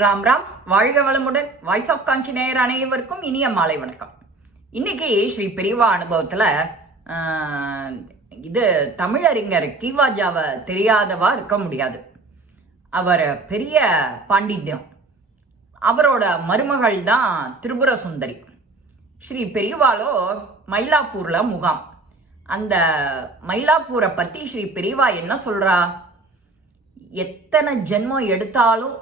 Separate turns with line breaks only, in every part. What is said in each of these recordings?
ராம் ராம் வாழ்க வளமுடன் voice of காஞ்சி நேயர் அனைவருக்கும் இனிய மாலை வணக்கம். இன்னைக்கு ஸ்ரீ பெரியவா அனுபவத்தில் இது தமிழறிஞர் கீவாஜாவை தெரியாதவா இருக்க முடியாது. அவர் பெரிய பாண்டித்யம். அவரோட மருமகள் தான் திரிபுர சுந்தரி. ஸ்ரீ பெரியவாலோ மயிலாப்பூரில் முகாம். அந்த மயிலாப்பூரை பற்றி ஸ்ரீ பெரியவா என்ன சொல்கிறா எத்தனை ஜென்மம் எடுத்தாலும்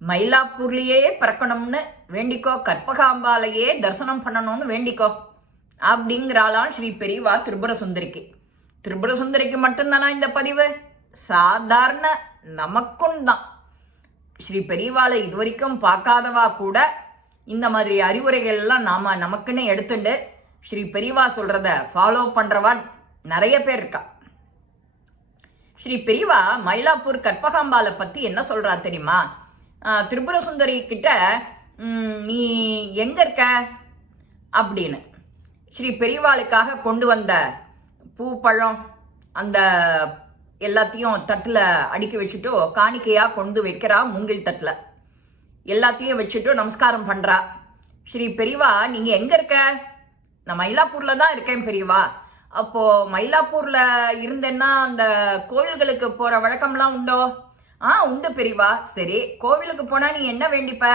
மயிலாப்பூர்லேயே பிறக்கணும்னு வேண்டிக்கோ. கற்பகாம்பாலையே தரிசனம் பண்ணணும்னு வேண்டிக்கோ. அப்படிங்கிறாளாம் ஸ்ரீ பெரியவா திரிபுர சுந்தரிக்கு திரிபுர சுந்தரிக்கு மட்டும்தானா இந்த பதிவு? சாதாரண நமக்கும் தான் ஸ்ரீ பெரியவாளை இதுவரைக்கும் பார்க்காதவா கூட இந்த மாதிரி அறிவுரைகள் எல்லாம் நாம நமக்குன்னு எடுத்துண்டு ஸ்ரீ பெரியவா சொல்றத ஃபாலோ பண்றவா நிறைய பேர் இருக்கா. ஸ்ரீ பெரியவா மயிலாப்பூர் கற்பகாம்பாலை பத்தி என்ன சொல்றா தெரியுமா? திரிபுர சுந்தரி கிட்ட நீ எங்க இருக்க? அப்படின்னு. ஸ்ரீ பெரியவாளுக்காக கொண்டு வந்த பூ பழம் அந்த எல்லாத்தையும் தட்டில் அடுக்கி வச்சுட்டு காணிக்கையாக கொண்டு வைக்கிறா மூங்கில் தட்டில். எல்லாத்தையும் வச்சுட்டு நமஸ்காரம் பண்ணுறா ஸ்ரீ பெரியவா நீங்கள் எங்கே இருக்க? நான் மயிலாப்பூரில் தான் இருக்கேன் பெரியவா. அப்போது மயிலாப்பூரில் இருந்தேன்னா அந்த கோயில்களுக்கு போகிற வழக்கம்லாம் உண்டோ? ஆ உண்டு பெரியவா. சரி கோவிலுக்கு போனா நீ என்ன வேண்டிப்ப?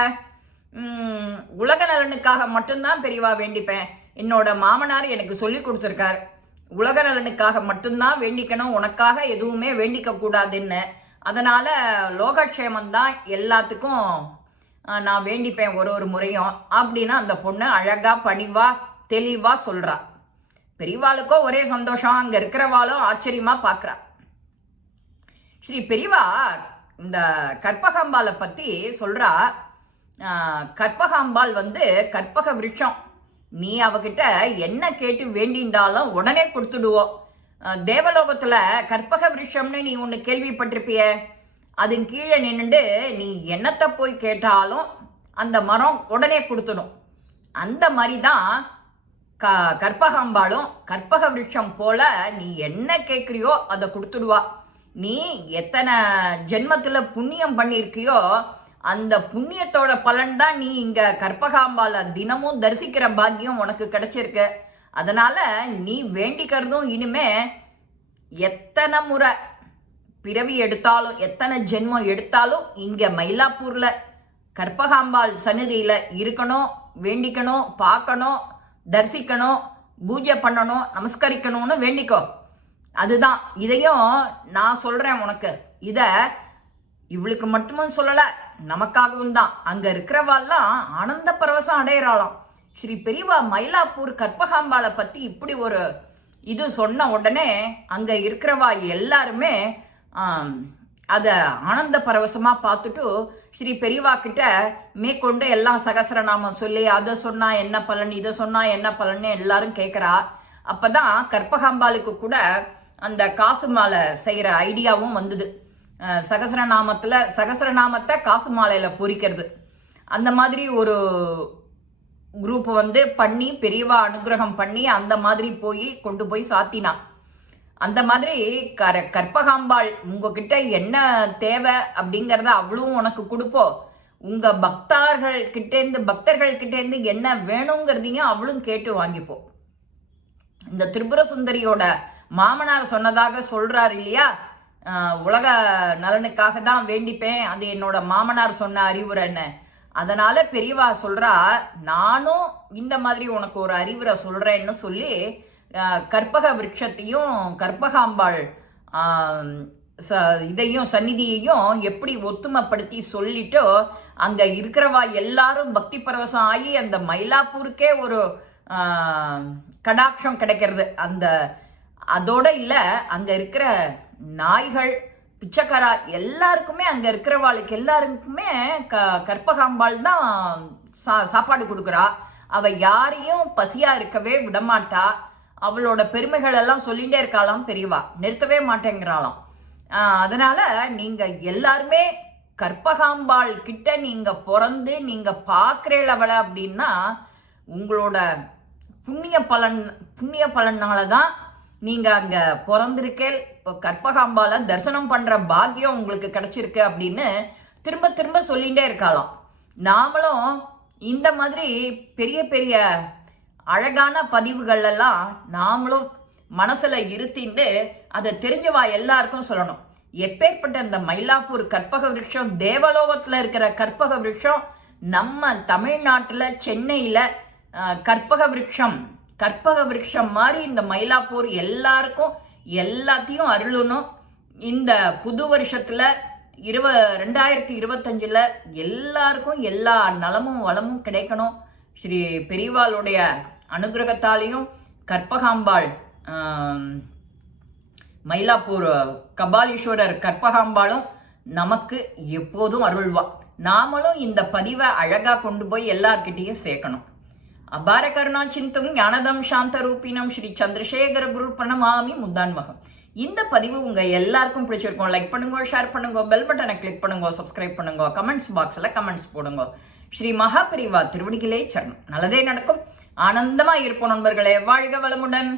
உலக நலனுக்காக மட்டும்தான் பெரியவா வேண்டிப்பேன். என்னோட மாமனார் எனக்கு சொல்லி கொடுத்துருக்கார். உலக நலனுக்காக மட்டும்தான் வேண்டிக்கணும் உனக்காக எதுவுமே வேண்டிக்க கூடாதுன்னு. அதனால லோகக்ஷேமம் தான் எல்லாத்துக்கும் நான் வேண்டிப்பேன் ஒரு ஒரு முறையும் அப்படின்னு அந்த பொண்ணு அழகா பணிவா தெளிவா சொல்றா. பெரியவாளுக்கோ ஒரே சந்தோஷம் அங்க இருக்கிறவாளும் ஆச்சரியமா பார்க்கறா ஸ்ரீ பெரியவா இந்த கற்பகாம்பாலை பற்றி சொல்கிறா கற்பகாம்பாள் வந்து கற்பக விருட்சம். நீ அவகிட்ட என்ன கேட்டு வேண்டின்றாலும் உடனே கொடுத்துடுவோம் தேவலோகத்தில் கற்பக விருஷம்னு நீ ஒன்று கேள்விப்பட்டிருப்பிய. அதன் கீழே நின்று நீ என்னத்தை போய் கேட்டாலும் அந்த மரம் உடனே கொடுத்துடும். அந்த மாதிரி தான் க கற்பகாம்பாலும் கற்பக விருட்சம் போல நீ என்ன கேட்குறியோ அதை கொடுத்துடுவா. நீ எத்தனை ஜென்மத்தில் புண்ணியம் பண்ணியிருக்கியோ அந்த புண்ணியத்தோட பலன் தான் நீ இங்கே கற்பகாம்பால தினமும் தரிசிக்கிற பாக்கியம் உனக்கு கிடைச்சிருக்கு. அதனால நீ வேண்டிக்கிறதும் இனிமே எத்தனை முறை பிறவி எடுத்தாலும் எத்தனை ஜென்மம் எடுத்தாலும் இங்கே மயிலாப்பூரில் கற்பகாம்பாள் சன்னதியில் இருக்கணும் வேண்டிக்கணும் பார்க்கணும் தரிசிக்கணும் பூஜை பண்ணணும் நமஸ்கரிக்கணும்னு வேண்டிக்கோ. அதுதான். இதையும் நான் சொல்றேன் உனக்கு. இத இவளுக்கு மட்டுமும் சொல்லல நமக்காகவும் தான். அங்க இருக்கிறவாள்லாம் ஆனந்த பரவசம் அடையிறாளாம். ஸ்ரீ பெரியவா மயிலாப்பூர் கற்பகாம்பாளை பத்தி இப்படி ஒரு இது சொன்ன உடனே அங்க இருக்கிறவா எல்லாருமே அதை அத ஆனந்த பரவசமா பார்த்துட்டு ஸ்ரீ பெரியவா கிட்ட மேற்கொண்டு எல்லாம் சகசரநாமம் சொல்லி அதை சொன்னா என்ன பலன் இதை சொன்னா என்ன பலன்னு எல்லாரும் அப்போ அப்பதான் கற்பகாம்பாளுக்கு கூட அந்த காசு மாலை செய்கிற ஐடியாவும் வந்தது. சகசரநாமத்தில் சகசரநாமத்தை காசு மாலையில் பொறிக்கிறது. அந்த மாதிரி ஒரு குரூப் வந்து பண்ணி பெரியவா அனுகிரகம் பண்ணி அந்த மாதிரி போய் கொண்டு போய் சாத்தினான் அந்த மாதிரி கர கற்பகாம்பாள் உங்ககிட்ட என்ன தேவை அப்படிங்கிறத அவ்வளவும் உனக்கு கொடுப்போம் உங்க பக்தார்கள் கிட்டேருந்து பக்தர்கள் கிட்டேருந்து என்ன வேணுங்கிறதையும் அவளும் கேட்டு வாங்கிப்போம் இந்த திரிபுர சுந்தரியோட மாமனார் சொன்னதாக சொல்றாரு இல்லையா? உலக நலனுக்காக தான் வேண்டிப்பேன். அது என்னோட மாமனார் சொன்ன அறிவுரைன்னு அதனால பெரியவா சொல்றா நானும் இந்த மாதிரி உனக்கு ஒரு அறிவுரை சொல்றேன்னு சொல்லி கற்பக விருட்சத்தையும் கற்பகாம்பாள் ச- இதையும் சந்நிதியையும் எப்படி ஒத்துமைப்படுத்தி சொல்லிட்டு அங்க இருக்கிறவா எல்லாரும் பக்தி பரவசம் ஆகி அந்த மயிலாப்பூருக்கே ஒரு கடாட்சம் கிடைக்கிறது. அந்த அதோட இல்லை அங்கே இருக்கிற நாய்கள் பிச்சைக்காரா எல்லாருக்குமே அங்கே இருக்கிறவாளுக்கு எல்லாருக்குமே க கற்பகாம்பாள் தான் சா சாப்பாடு கொடுக்குறா. அவள் யாரையும் பசியாக இருக்கவே விடமாட்டா. அவளோட பெருமைகள் எல்லாம் சொல்லிகிட்டே இருக்காளாம் பெரியவா. நிறுத்தவே மாட்டேங்கிறாளாம். அதனால் அதனால நீங்க எல்லாருமே கற்பகாம்பாள் கிட்ட நீங்கள் பிறந்து நீங்கள் பாக்குறேள் அவளை அப்படின்னா உங்களோட புண்ணிய பலன் புண்ணிய பலனால தான் நீங்க அங்க பிறந்திருக்கேல் இப்போ கற்பகாம்பால தரிசனம் பண்ற பாக்கியம் உங்களுக்கு கிடைச்சிருக்கு அப்படின்னு திரும்ப திரும்ப சொல்லிகிட்டே இருக்கலாம் நாமளும் இந்த மாதிரி பெரிய பெரிய அழகான பதிவுகள் எல்லாம் நாமளும் மனசுல இருத்திண்டு அதை தெரிஞ்சவா எல்லாருக்கும் சொல்லணும். எப்பேற்பட்ட இந்த மயிலாப்பூர் கற்பக விருட்சம் தேவலோகத்துல இருக்கிற கற்பக விருட்சம் நம்ம தமிழ்நாட்டில் சென்னையில் கற்பக விருட்சம் கற்பக விருட்சம் மாதிரி இந்த மயிலாப்பூர் எல்லாருக்கும் எல்லாத்தையும் அருளணும். இந்த புது வருஷத்துல இருவ ரெண்டாயிரத்தி இருபத்தஞ்சுல எல்லாருக்கும் எல்லா நலமும் வளமும் கிடைக்கணும். ஸ்ரீ பெரியவாளுடைய அனுகிரகத்தாலையும் கற்பகாம்பாள் மயிலாப்பூர் கபாலீஸ்வரர் கற்பகாம்பாளும் நமக்கு எப்போதும் அருள்வா. நாமளும் இந்த பதிவை அழகாக கொண்டு போய் எல்லார்கிட்டேயும் சேர்க்கணும். அபார கருணா சிந்தும் ஞானதம் சாந்த ரூபினம் ஸ்ரீ சந்திரசேகர குரு பிரணமாமி முத்தான்மகம் இந்த பதிவு உங்க எல்லாருக்கும் பிடிச்சிருக்கும். லைக் பண்ணுங்க ஷேர் பண்ணுங்க பெல் பட்டனை கிளிக் பண்ணுங்க சப்ஸ்கிரைப் பண்ணுங்க கமெண்ட்ஸ் பாக்ஸ்ல கமெண்ட்ஸ் போடுங்க. ஸ்ரீ மகாபிரிவா திருவடிகளே சரணம். நல்லதே நடக்கும். ஆனந்தமா இருப்போம் நண்பர்களே. வாழ்க வளமுடன்.